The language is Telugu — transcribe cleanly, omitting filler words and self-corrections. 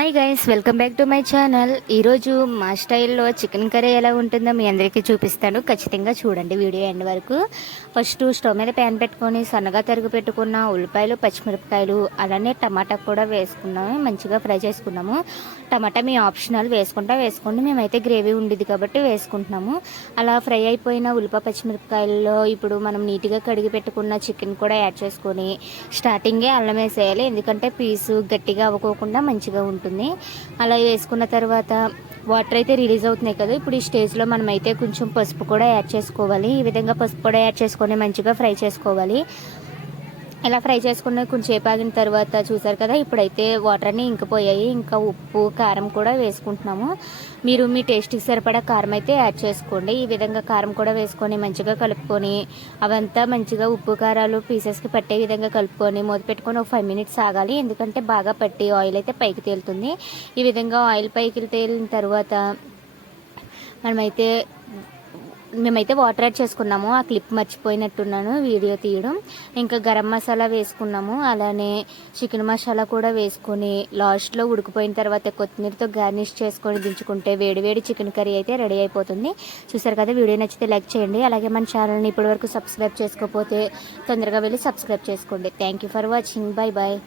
Hi guys, welcome back to my channel. ఈరోజు మా స్టైల్లో చికెన్ కర్రీ ఎలా ఉంటుందో మీ అందరికీ చూపిస్తాను. ఖచ్చితంగా చూడండి వీడియో ఎండ్ వరకు. ఫస్ట్ స్టవ్ మీద ప్యాన్ పెట్టుకొని సన్నగా తరుగు పెట్టుకున్న ఉల్లిపాయలు, పచ్చిమిరపకాయలు, అలానే టమాటా కూడా వేసుకున్నాము. మంచిగా ఫ్రై చేసుకున్నాము. టమాటా మీ ఆప్షనల్, వేసుకోండి. మేమైతే గ్రేవీ ఉండేది కాబట్టి వేసుకుంటున్నాము. అలా ఫ్రై అయిపోయిన ఉల్లిపాయ పచ్చిమిరపకాయల్లో ఇప్పుడు మనం నీట్గా కడిగి పెట్టుకున్న చికెన్ కూడా యాడ్ చేసుకొని స్టార్టింగే అల్లం వేసేయాలి. ఎందుకంటే పీసు గట్టిగా అవ్వకోకుండా మంచిగా ఉంటుంది. అలా వేసుకున్న తర్వాత వాటర్ అయితే రిలీజ్ అవుతున్నాయి కదా, ఇప్పుడు ఈ స్టేజ్లో మనమైతే కొంచెం పసుపు కూడా యాడ్ చేసుకోవాలి. ఈ విధంగా పసుపు కూడా యాడ్ చేసుకొని మంచిగా ఫ్రై చేసుకోవాలి. ఇలా ఫ్రై చేసుకున్న కొంచెంసేపు ఆగిన తర్వాత చూసారు కదా, ఇప్పుడైతే వాటర్ అన్నీ ఇంకిపోయాయి. ఇంకా ఉప్పు, కారం కూడా వేసుకుంటున్నాము. మీరు మీ టేస్ట్కి సరిపడా కారం అయితే యాడ్ చేసుకోండి. ఈ విధంగా కారం కూడా వేసుకొని మంచిగా కలుపుకొని అవంతా మంచిగా ఉప్పు కారాలు పీసెస్కి పట్టే విధంగా కలుపుకొని మూత పెట్టుకొని ఒక 5 మినిట్స్ ఆగాలి. ఎందుకంటే బాగా పట్టి ఆయిల్ అయితే పైకి తేలుతుంది. ఈ విధంగా ఆయిల్ పైకి తేలిన తర్వాత మేమైతే వాటర్ యాడ్ చేసుకున్నాము. ఆ క్లిప్ మర్చిపోయినట్టున్నాను వీడియో తీయడం. ఇంకా గరం మసాలా వేసుకున్నాము. అలానే చికెన్ మసాలా కూడా వేసుకొని లాస్ట్లో ఉడికిపోయిన తర్వాత కొత్తిమీరతో గార్నిష్ చేసుకొని దించుకుంటే వేడివేడి చికెన్ కర్రీ అయితే రెడీ అయిపోతుంది. చూసారు కదా, వీడియో నచ్చితే లైక్ చేయండి. అలాగే మన ఛానల్ని ఇప్పటివరకు సబ్స్క్రైబ్ చేసుకోకపోతే తొందరగా వెళ్ళి సబ్స్క్రైబ్ చేసుకోండి. Thank you for watching. Bye bye.